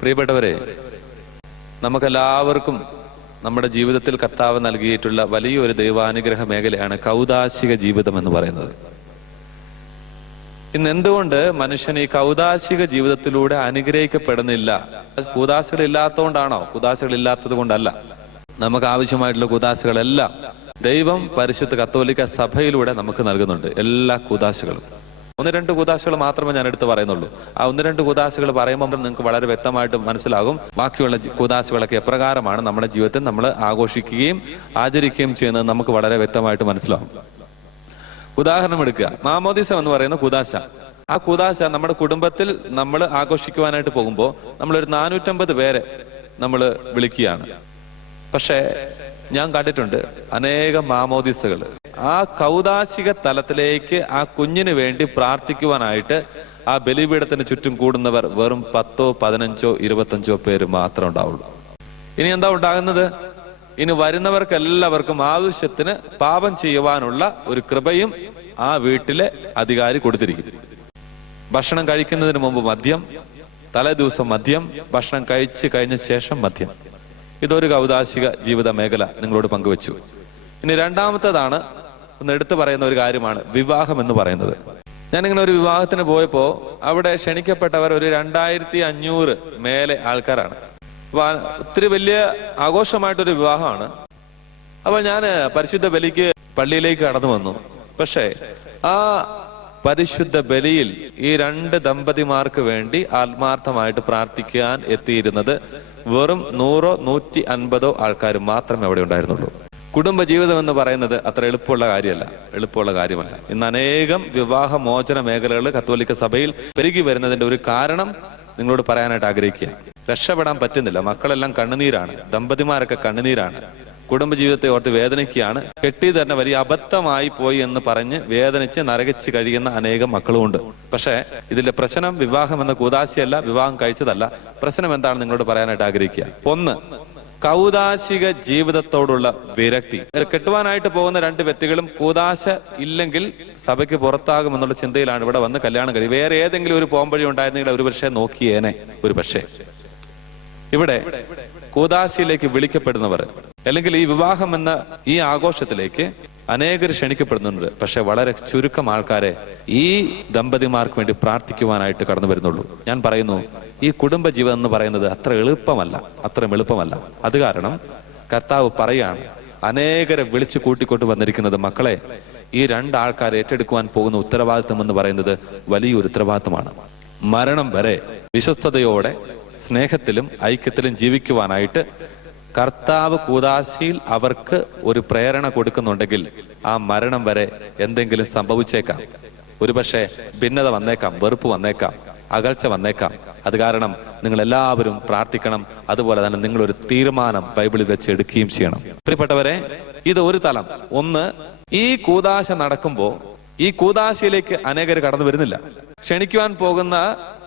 പ്രിയപ്പെട്ടവരെ, നമുക്കെല്ലാവർക്കും നമ്മുടെ ജീവിതത്തിൽ കർത്താവ് നൽകിയിട്ടുള്ള വലിയൊരു ദൈവാനുഗ്രഹ മേഖലയാണ് കൗദാശിക ജീവിതം എന്ന് പറയുന്നത്. ഇന്ന് എന്തുകൊണ്ട് മനുഷ്യൻ ഈ കൗദാശിക ജീവിതത്തിലൂടെ അനുഗ്രഹിക്കപ്പെടുന്നില്ല? കൂദാശകൾ ഇല്ലാത്തതുകൊണ്ടാണോ? കൂദാശകൾ ഇല്ലാത്തത് കൊണ്ടല്ല. നമുക്ക് ആവശ്യമായിട്ടുള്ള കൂദാശകളെല്ലാം ദൈവം പരിശുദ്ധ കത്തോലിക്ക സഭയിലൂടെ നമുക്ക് നൽകുന്നുണ്ട്. എല്ലാ കൂദാശകളും. 1-2 കൂദാശകൾ മാത്രമേ ഞാൻ എടുത്ത് പറയുന്നുള്ളൂ. ആ 1-2 കൂദാശകൾ പറയുമ്പോൾ നിങ്ങൾക്ക് വളരെ വ്യക്തമായിട്ട് മനസ്സിലാകും ബാക്കിയുള്ള കൂദാശകളൊക്കെ എപ്രകാരമാണ് നമ്മുടെ ജീവിതത്തിൽ നമ്മൾ ആഘോഷിക്കുകയും ആചരിക്കുകയും ചെയ്യുന്നത് നമുക്ക് വളരെ വ്യക്തമായിട്ട് മനസ്സിലാവും. ഉദാഹരണം എടുക്കുക, മാമോദിസം എന്ന് പറയുന്ന കൂദാശ. ആ കൂദാശ നമ്മുടെ കുടുംബത്തിൽ നമ്മൾ ആഘോഷിക്കുവാനായിട്ട് പോകുമ്പോൾ നമ്മളൊരു 450 പേരെ നമ്മൾ വിളിക്കുകയാണ്. പക്ഷേ ഞാൻ കണ്ടിട്ടുണ്ട് അനേകം മാമോദിസകൾ ആ കൗദാശിക തലത്തിലേക്ക് ആ കുഞ്ഞിന് വേണ്ടി പ്രാർത്ഥിക്കുവാനായിട്ട് ആ ബലിപീഠത്തിന് ചുറ്റും കൂടുന്നവർ വെറും 10, 15, 25 പേര് മാത്രമേ ഉണ്ടാവുള്ളൂ. ഇനി എന്താ ഉണ്ടാകുന്നത്? ഇനി വരുന്നവർക്കെല്ലാവർക്കും ആവശ്യത്തിന് പാപം ചെയ്യുവാനുള്ള ഒരു കൃപയും ആ വീട്ടിലെ അധികാരി കൊടുത്തിരിക്കും. ഭക്ഷണം കഴിക്കുന്നതിന് മുമ്പ് മദ്യം, തലേ ദിവസം മദ്യം, ഭക്ഷണം കഴിച്ചു കഴിഞ്ഞ ശേഷം മദ്യം. ഇതൊരു കൗദാശിക ജീവിത മേഖല നിങ്ങളോട് പങ്കുവച്ചു. ഇനി രണ്ടാമത്തേതാണ്, ഒന്ന് എടുത്തു പറയുന്ന ഒരു കാര്യമാണ് വിവാഹം എന്ന് പറയുന്നത്. ഞാനിങ്ങനെ ഒരു വിവാഹത്തിന് പോയപ്പോ അവിടെ ക്ഷണിക്കപ്പെട്ടവർ ഒരു 2500 മേലെ ആൾക്കാരാണ്. ഒത്തിരി വലിയ ആഘോഷമായിട്ടൊരു വിവാഹമാണ്. അപ്പോൾ ഞാൻ പരിശുദ്ധ ബലിക്ക് പള്ളിയിലേക്ക് കടന്നു വന്നു. പക്ഷേ ആ പരിശുദ്ധ ബലിയിൽ ഈ 2 ദമ്പതിമാർക്ക് വേണ്ടി ആത്മാർത്ഥമായിട്ട് പ്രാർത്ഥിക്കാൻ എത്തിയിരുന്നത് വെറും 100, 150 ആൾക്കാർ മാത്രമേ അവിടെ ഉണ്ടായിരുന്നുള്ളൂ. കുടുംബ ജീവിതം എന്ന് പറയുന്നത് അത്ര എളുപ്പമുള്ള കാര്യമല്ല. ഇന്ന് അനേകം വിവാഹ മോചന മേഖലകൾ കത്തോലിക്ക സഭയിൽ പെരുകി വരുന്നതിന്റെ ഒരു കാരണം നിങ്ങളോട് പറയാനായിട്ട് ആഗ്രഹിക്കുക. രക്ഷപ്പെടാൻ പറ്റുന്നില്ല. മക്കളെല്ലാം കണ്ണുനീരാണ്, ദമ്പതിമാരൊക്കെ കണ്ണുനീരാണ്, കുടുംബജീവിതത്തെ ഓർത്ത് വേദനിക്കുകയാണ്. കെട്ടി തന്നെ വലിയ അബദ്ധമായി പോയി എന്ന് പറഞ്ഞ് വേദനിച്ച് നരകിച്ച് കഴിയുന്ന അനേകം മക്കളുമുണ്ട്. പക്ഷേ ഇതിന്റെ പ്രശ്നം വിവാഹം എന്ന കൂദാശയല്ല, വിവാഹം കഴിച്ചതല്ല. പ്രശ്നം എന്താണ് നിങ്ങളോട് പറയാനായിട്ട് ആഗ്രഹിക്കുക. ഒന്ന്, കൗദാശിക ജീവിതത്തോടുള്ള വിരക്തി. കെട്ടുവാനായിട്ട് പോകുന്ന 2 വ്യക്തികളും കൂദാശ ഇല്ലെങ്കിൽ സഭയ്ക്ക് പുറത്താകുമെന്നുള്ള ചിന്തയിലാണ് ഇവിടെ വന്ന് കല്യാണം കഴിയും. വേറെ ഏതെങ്കിലും ഒരു പോംവഴി ഉണ്ടായിരുന്നെങ്കിൽ ഒരു പക്ഷേ നോക്കിയേനെ. ഒരു പക്ഷേ ഇവിടെ കൂദാശയിലേക്ക് വിളിക്കപ്പെടുന്നവർ അല്ലെങ്കിൽ ഈ വിവാഹം എന്ന ഈ ആഘോഷത്തിലേക്ക് അനേകർ ക്ഷണിക്കപ്പെടുന്നുണ്ട്. പക്ഷെ വളരെ ചുരുക്കം ആൾക്കാരെ ഈ ദമ്പതിമാർക്ക് വേണ്ടി പ്രാർത്ഥിക്കുവാനായിട്ട് കടന്നു വരുന്നുള്ളൂ. ഞാൻ പറയുന്നു, ഈ കുടുംബ ജീവിതം എന്ന് പറയുന്നത് അത്ര എളുപ്പമല്ല. അത് കാരണം കർത്താവ് പറയാണ്, അനേകരെ വിളിച്ചു കൂട്ടിക്കൊണ്ട് വന്നിരിക്കുന്നത്, മക്കളെ, ഈ 2 ആൾക്കാരെ ഏറ്റെടുക്കുവാൻ പോകുന്ന ഉത്തരവാദിത്വം എന്ന് പറയുന്നത് വലിയൊരു ഉത്തരവാദിത്വമാണ്. മരണം വരെ വിശ്വസ്തയോടെ സ്നേഹത്തിലും ഐക്യത്തിലും ജീവിക്കുവാനായിട്ട് കർത്താവ് കൂദാശയിൽ അവർക്ക് ഒരു പ്രേരണ കൊടുക്കുന്നുണ്ടെങ്കിൽ ആ മരണം വരെ എന്തെങ്കിലും സംഭവിച്ചേക്കാം. ഒരുപക്ഷെ ഭിന്നത വന്നേക്കാം, വെറുപ്പ് വന്നേക്കാം, അകൽച്ച വന്നേക്കാം. അത് കാരണം നിങ്ങൾ എല്ലാവരും പ്രാർത്ഥിക്കണം. അതുപോലെ തന്നെ നിങ്ങളൊരു തീരുമാനം ബൈബിളിൽ വെച്ച് എടുക്കുകയും ചെയ്യണം. പ്രിയപ്പെട്ടവരെ, ഇത് ഒരു തലം. ഒന്ന്, ഈ കൂദാശ നടക്കുമ്പോൾ ഈ കൂദാശയിലേക്ക് അനേകർ കടന്നു വരുന്നില്ല. ക്ഷണിക്കുവാൻ പോകുന്ന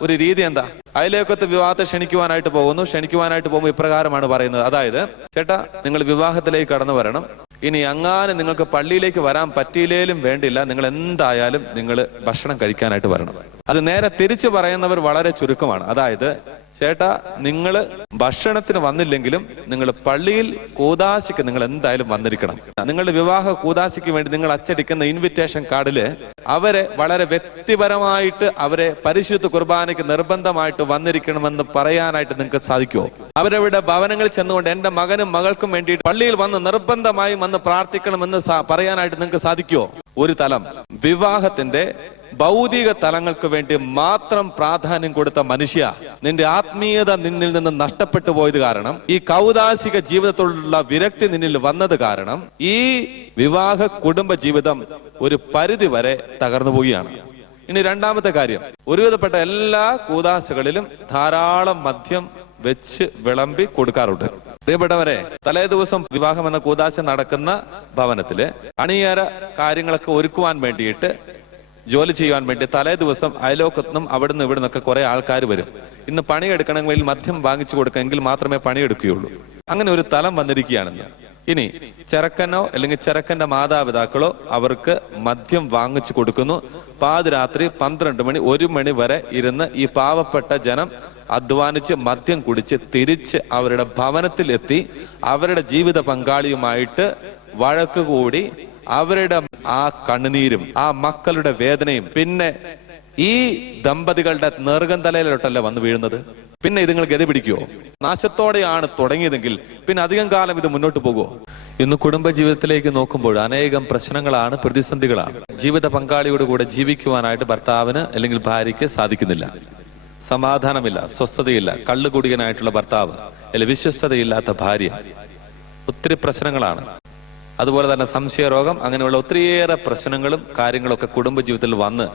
ഒരു രീതി എന്താ? അയലോക്കത്തെ വിവാഹത്തെ ക്ഷണിക്കുവാനായിട്ട് പോകുമ്പോൾ ഇപ്രകാരമാണ് പറയുന്നത്. അതായത്, ചേട്ടാ, നിങ്ങൾ വിവാഹത്തിലേക്ക് കടന്നു വരണം. ഇനി അങ്ങനെ നിങ്ങൾക്ക് പള്ളിയിലേക്ക് വരാൻ പറ്റിയില്ലേലും വേണ്ടില്ല, നിങ്ങൾ എന്തായാലും നിങ്ങൾ ഭക്ഷണം കഴിക്കാനായിട്ട് വരണം. അത് നേരെ തിരിച്ചു പറയുന്നവർ വളരെ ചുരുക്കമാണ്. അതായത്, ചേട്ടാ, നിങ്ങൾ ഭക്ഷണത്തിന് വന്നില്ലെങ്കിലും നിങ്ങൾ പള്ളിയിൽ കൂദാശയ്ക്ക് നിങ്ങൾ എന്തായാലും വന്നിരിക്കണം. നിങ്ങളുടെ വിവാഹ കൂദാശയ്ക്ക് വേണ്ടി നിങ്ങൾ അച്ചടിക്കുന്ന ഇൻവിറ്റേഷൻ കാർഡില് അവരെ വളരെ വ്യക്തിപരമായിട്ട് അവരെ പരിശുദ്ധ കുർബാനയ്ക്ക് നിർബന്ധമായിട്ട് വന്നിരിക്കണമെന്ന് പറയാനായിട്ട് നിങ്ങൾക്ക് സാധിക്കുമോ? അവരവരുടെ ഭവനങ്ങളിൽ ചെന്നുകൊണ്ട് എന്റെ മകനും മകൾക്കും വേണ്ടിയിട്ട് പള്ളിയിൽ വന്ന് നിർബന്ധമായും വന്ന് പ്രാർത്ഥിക്കണമെന്ന് പറയാനായിട്ട് നിങ്ങൾക്ക് സാധിക്കുമോ? ഒരു തലം. വിവാഹത്തിന്റെ ഭൗതിക തലങ്ങൾക്ക് വേണ്ടി മാത്രം പ്രാധാന്യം കൊടുത്ത മനുഷ്യ, നിന്റെ ആത്മീയത നിന്നിൽ നിന്ന് നഷ്ടപ്പെട്ടു പോയത് കാരണം, ഈ കൗദാശിക ജീവിതത്തോടുള്ള വിരക്തി നിന്നിൽ വന്നത് കാരണം ഈ വിവാഹ കുടുംബ ജീവിതം ഒരു പരിധി വരെ തകർന്നു പോവുകയാണ്. ഇനി രണ്ടാമത്തെ കാര്യം, ഒരുവിധപ്പെട്ട എല്ലാ കൂദാശകളിലും ധാരാളം മദ്യം വെച്ച് വിളമ്പി കൊടുക്കാറുണ്ട്. പ്രിയപ്പെട്ടവരെ, തലേ ദിവസം വിവാഹം എന്ന കൂദാശ നടക്കുന്ന ഭവനത്തില് അണിയറ കാര്യങ്ങളൊക്കെ ഒരുക്കുവാൻ വേണ്ടിയിട്ട്, ജോലി ചെയ്യുവാൻ വേണ്ടി തലേ ദിവസം അയലോക്കത്തുനിന്നും അവിടുന്ന് ഇവിടുന്നൊക്കെ കുറെ ആൾക്കാർ വരും. ഇന്ന് പണിയെടുക്കണമെങ്കിൽ മദ്യം വാങ്ങിച്ചു കൊടുക്കുമെങ്കിൽ മാത്രമേ പണിയെടുക്കുകയുള്ളൂ. അങ്ങനെ ഒരു തലം വന്നിരിക്കുകയാണെന്ന്. ഇനി ചെറുക്കനോ അല്ലെങ്കിൽ ചെറുക്കന്റെ മാതാപിതാക്കളോ അവർക്ക് മദ്യം വാങ്ങിച്ചു കൊടുക്കുന്നു. പാതിരാത്രി 12 മണി 1 മണി വരെ ഇരുന്ന് ഈ പാവപ്പെട്ട ജനം അധ്വാനിച്ച് മദ്യം കുടിച്ച് തിരിച്ച് അവരുടെ ഭവനത്തിൽ എത്തി അവരുടെ ജീവിത പങ്കാളിയുമായിട്ട് വഴക്കുകൂടി അവരുടെ ആ കണ്ണുനീരും ആ മക്കളുടെ വേദനയും പിന്നെ ഈ ദമ്പതികളുടെ നെറുകം തലയിലോട്ടല്ല വന്നു വീഴുന്നത്. പിന്നെ ഇത് നിങ്ങൾ ഗതി പിടിക്കുവോ? നാശത്തോടെയാണ് തുടങ്ങിയതെങ്കിൽ പിന്നെ അധികം കാലം ഇത് മുന്നോട്ട് പോകുമോ? ഇന്ന് കുടുംബ ജീവിതത്തിലേക്ക് നോക്കുമ്പോൾ അനേകം പ്രശ്നങ്ങളാണ്, പ്രതിസന്ധികളാണ്. ജീവിത പങ്കാളിയോട് കൂടെ ജീവിക്കുവാനായിട്ട് ഭർത്താവിന് അല്ലെങ്കിൽ ഭാര്യയ്ക്ക് സാധിക്കുന്നില്ല. സമാധാനമില്ല, സ്വസ്ഥതയില്ല. കള്ളുകുടിയനായിട്ടുള്ള ഭർത്താവ് അല്ലെങ്കിൽ വിശ്വസ്തതയില്ലാത്ത ഭാര്യ, ഒത്തിരി പ്രശ്നങ്ങളാണ്. അതുപോലെ തന്നെ സംശയരോഗം, അങ്ങനെയുള്ള ഒത്തിരിയേറെ പ്രശ്നങ്ങളും കാര്യങ്ങളൊക്കെ കുടുംബജീവിതത്തിൽ വന്ന്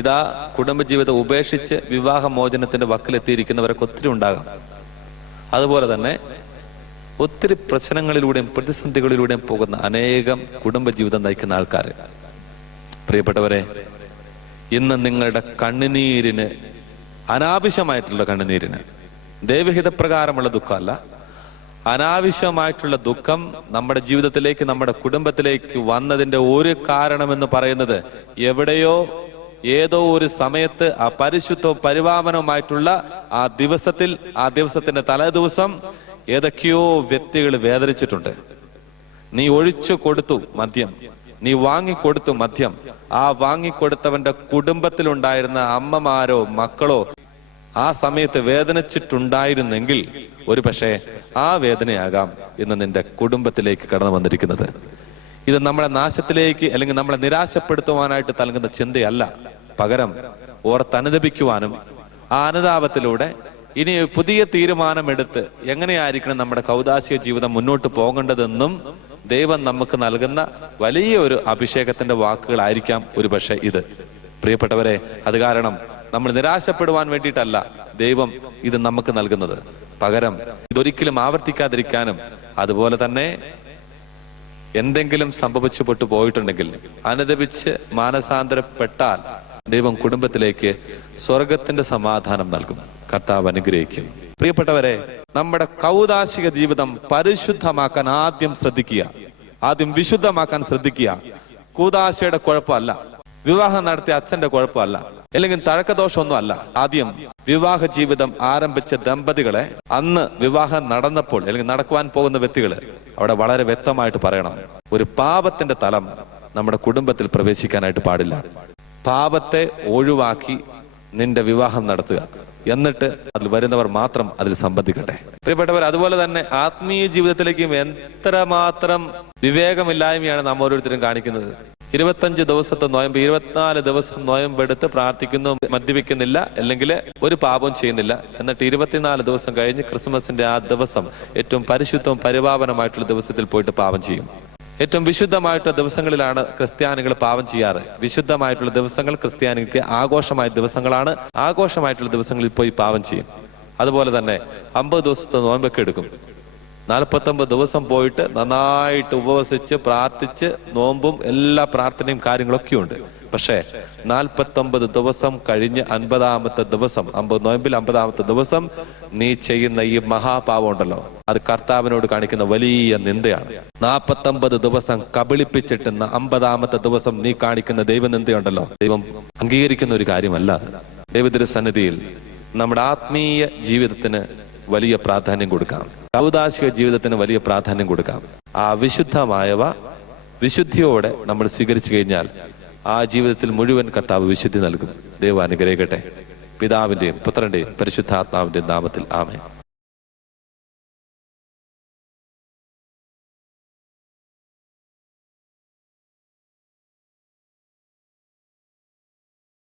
ഇതാ കുടുംബജീവിതം ഉപേക്ഷിച്ച് വിവാഹമോചനത്തിന്റെ വക്കിലെത്തിയിരിക്കുന്നവരൊക്കെ ഒത്തിരി ഉണ്ടാകാം. അതുപോലെ തന്നെ ഒത്തിരി പ്രശ്നങ്ങളിലൂടെയും പ്രതിസന്ധികളിലൂടെയും പോകുന്ന അനേകം കുടുംബജീവിതം നയിക്കുന്ന ആൾക്കാർ. പ്രിയപ്പെട്ടവരെ, ഇന്ന് നിങ്ങളുടെ കണ്ണുനീരിന്, അനാവശ്യമായിട്ടുള്ള കണ്ണുനീരിന്, ദൈവഹിതപ്രകാരമുള്ള ദുഃഖമല്ല, അനാവശ്യമായിട്ടുള്ള ദുഃഖം നമ്മുടെ ജീവിതത്തിലേക്ക്, നമ്മുടെ കുടുംബത്തിലേക്ക് വന്നതിന്റെ ഒരു കാരണമെന്ന് പറയുന്നത് എവിടെയോ ഏതോ ഒരു സമയത്ത് ആ പരിശുദ്ധവും പരിപാവനവുമായിട്ടുള്ള ആ ദിവസത്തിൽ, ആ ദിവസത്തിന്റെ തലേദിവസം ഏതൊക്കെയോ വ്യക്തികൾ വേദനിച്ചിട്ടുണ്ട്. നീ ഒഴിച്ചു കൊടുത്തു മദ്യം, നീ വാങ്ങിക്കൊടുത്തു മദ്യം. ആ വാങ്ങിക്കൊടുത്തവന്റെ കുടുംബത്തിലുണ്ടായിരുന്ന അമ്മമാരോ മക്കളോ ആ സമയത്ത് വേദനിച്ചിട്ടുണ്ടായിരുന്നെങ്കിൽ ഒരു പക്ഷേ ആ വേദനയാകാം ഇന്ന് നിന്റെ കുടുംബത്തിലേക്ക് കടന്നു വന്നിരിക്കുന്നത്. ഇത് നമ്മളെ നാശത്തിലേക്ക് അല്ലെങ്കിൽ നമ്മളെ നിരാശപ്പെടുത്തുവാനായിട്ട് നൽകുന്ന ചിന്തയല്ല. പകരം ഓർത്തനുദപിക്കുവാനും ആ അനുതാപത്തിലൂടെ ഇനി പുതിയ തീരുമാനമെടുത്ത് എങ്ങനെയായിരിക്കണം നമ്മുടെ കൗദാശിക ജീവിതം മുന്നോട്ട് പോകേണ്ടതെന്നും ദൈവം നമുക്ക് നൽകുന്ന വലിയ ഒരു അഭിഷേകത്തിന്റെ വാക്കുകളായിരിക്കാം ഒരു പക്ഷേ ഇത്. പ്രിയപ്പെട്ടവരെ, അത് കാരണം നമ്മൾ നിരാശപ്പെടുവാൻ വേണ്ടിയിട്ടല്ല ദൈവം ഇത് നമുക്ക് നൽകുന്നത്. പകരം ഇതൊരിക്കലും ആവർത്തിക്കാതിരിക്കാനും, അതുപോലെ തന്നെ എന്തെങ്കിലും സംഭവിച്ചുപെട്ടു പോയിട്ടുണ്ടെങ്കിൽ അനുദപിച്ച് മാനസാന്തരപ്പെട്ടാൽ ദൈവം കുടുംബത്തിലേക്ക് സ്വർഗത്തിന്റെ സമാധാനം നൽകും. കർത്താവ് അനുഗ്രഹിക്കും. പ്രിയപ്പെട്ടവരെ, നമ്മുടെ കൗദാശിക ജീവിതം പരിശുദ്ധമാക്കാൻ ആദ്യം ശ്രദ്ധിക്കുക, ആദ്യം വിശുദ്ധമാക്കാൻ ശ്രദ്ധിക്കുക. കൂദാശയുടെ കുഴപ്പമല്ല, വിവാഹം നടത്തിയ അച്ഛന്റെ കുഴപ്പമല്ല, അല്ലെങ്കിൽ തഴക്കദോഷമൊന്നും അല്ല. ആദ്യം വിവാഹ ജീവിതം ആരംഭിച്ച ദമ്പതികളെ അന്ന് വിവാഹം നടന്നപ്പോൾ അല്ലെങ്കിൽ നടക്കുവാൻ പോകുന്ന വ്യക്തികള് അവിടെ വളരെ വ്യക്തമായിട്ട് പറയണം, ഒരു പാപത്തിന്റെ തലം നമ്മുടെ കുടുംബത്തിൽ പ്രവേശിക്കാനായിട്ട് പാടില്ല. പാപത്തെ ഒഴിവാക്കി നിന്റെ വിവാഹം നടത്തുക, എന്നിട്ട് അതിൽ വരുന്നവർ മാത്രം അതിൽ സംബന്ധിക്കട്ടെ. പ്രിയപ്പെട്ടവർ, അതുപോലെ തന്നെ ആത്മീയ ജീവിതത്തിലേക്കും എത്രമാത്രം വിവേകമില്ലായ്മയാണ് നാം ഓരോരുത്തരും കാണിക്കുന്നത്. 25 ദിവസത്തെ നോയമ്പ്, 24 ദിവസം നോയമ്പെടുത്ത് പ്രാർത്ഥിക്കുന്നു, മദ്യപിക്കുന്നില്ല, അല്ലെങ്കിൽ ഒരു പാപവും ചെയ്യുന്നില്ല. എന്നിട്ട് 24 ദിവസം കഴിഞ്ഞ് ക്രിസ്മസിന്റെ ആ ദിവസം ഏറ്റവും പരിശുദ്ധവും പരിപാവനമായിട്ടുള്ള ദിവസത്തിൽ പോയിട്ട് പാപം ചെയ്യും. ഏറ്റവും വിശുദ്ധമായിട്ടുള്ള ദിവസങ്ങളിലാണ് ക്രിസ്ത്യാനികൾ പാപം ചെയ്യാറ്. വിശുദ്ധമായിട്ടുള്ള ദിവസങ്ങൾ ക്രിസ്ത്യാനിക്ക് ആഘോഷമായ ദിവസങ്ങളാണ്. ആഘോഷമായിട്ടുള്ള ദിവസങ്ങളിൽ പോയി പാപം ചെയ്യും. അതുപോലെ തന്നെ 50 ദിവസത്തെ നോമ്പൊക്കെ എടുക്കും. 49 ദിവസം പോയിട്ട് നന്നായിട്ട് ഉപവസിച്ച് പ്രാർത്ഥിച്ച് നോമ്പും എല്ലാ പ്രാർത്ഥനയും കാര്യങ്ങളൊക്കെ ഉണ്ട്. പക്ഷേ 49 ദിവസം കഴിഞ്ഞ് 50-ാമത്തെ ദിവസം, 50 നോയമ്പിൽ 50-ാമത്തെ ദിവസം നീ ചെയ്യുന്ന ഈ മഹാപാപം ഉണ്ടല്ലോ, അത് കർത്താവിനോട് കാണിക്കുന്ന വലിയ നിന്ദയാണ്. 49 ദിവസം കബളിപ്പിച്ചിട്ട് 50-ാമത്തെ ദിവസം നീ കാണിക്കുന്ന ദൈവനിന്ദയുണ്ടല്ലോ, ദൈവം അംഗീകരിക്കുന്ന ഒരു കാര്യമല്ല. ദൈവത്തിന്റെ സന്നിധിയിൽ നമ്മുടെ ആത്മീയ ജീവിതത്തിന് വലിയ പ്രാധാന്യം കൊടുക്കാം, കൗദാശിക ജീവിതത്തിന് വലിയ പ്രാധാന്യം കൊടുക്കാം. ആ വിശുദ്ധമായവ വിശുദ്ധിയോടെ നമ്മൾ സ്വീകരിച്ചു കഴിഞ്ഞാൽ ആ ജീവിതത്തിൽ മുഴുവൻ കർത്താവ് വിശുദ്ധി നൽകും. ദൈവം അനുഗ്രഹിക്കട്ടെ. പിതാവിന്റെയും പുത്രന്റെയും പരിശുദ്ധാത്മാവിന്റെയും നാമത്തിൽ ആമേൻ.